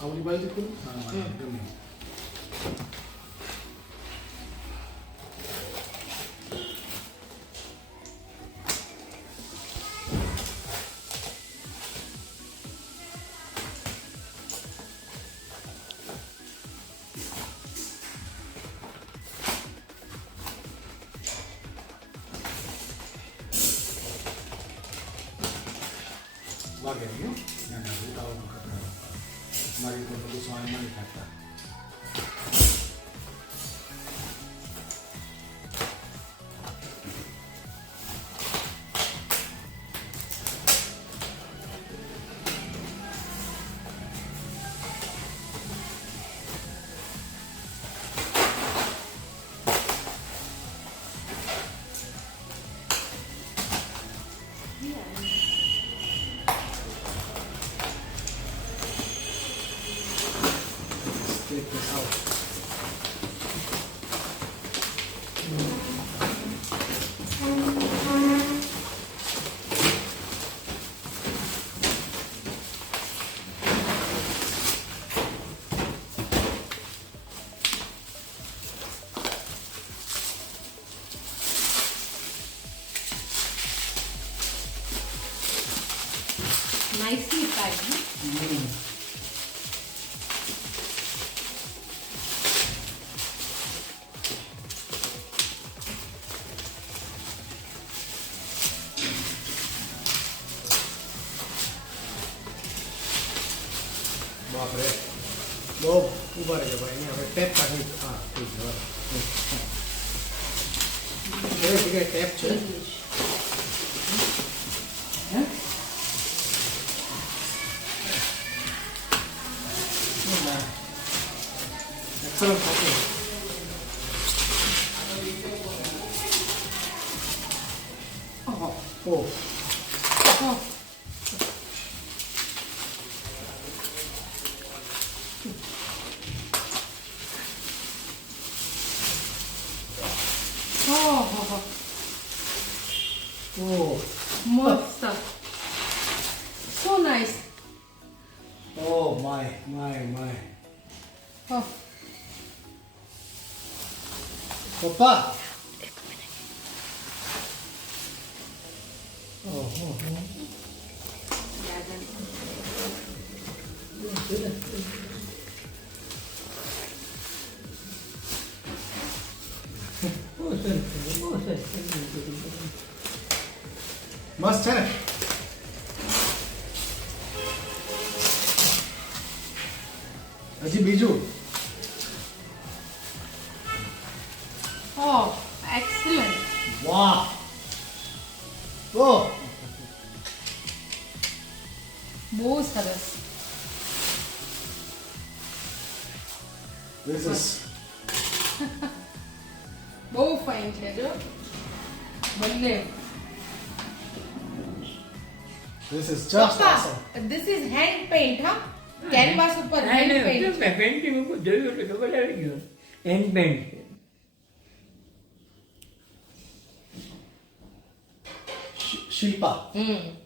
આવલી બાજુ ખોલું હા ગમે વાગે ગયો ના ના ઉતાવળ કરતા મારી તો બધું સામાન નહીં ખાતા take this out. Nicely packed. બાપરે બહુ ઉભા રહેજો ભાઈ અહીંયા હવે ટેપ કાઢી હા થઈ ગયો હવે જગ્યાએ ટેપ છે Excellent packing. Oh. Oh. Oh. Oh. Mast. So nice. Oh my. Oh. પપ્પા મસ્ત છે ને હજી બીજું Oh, excellent. વાહ ઓહ બહુ સરસ. This is બહુ ફાઇન છે જો બંને. This is just awesome. This is hand paint, હા? કેનવાસ ઉપર hand paint. પેન્ટિંગ ઉપર જોયું એટલે ખબર આવી ગયું હેન્ડ પેન્ટ છે શિલ્પા હમ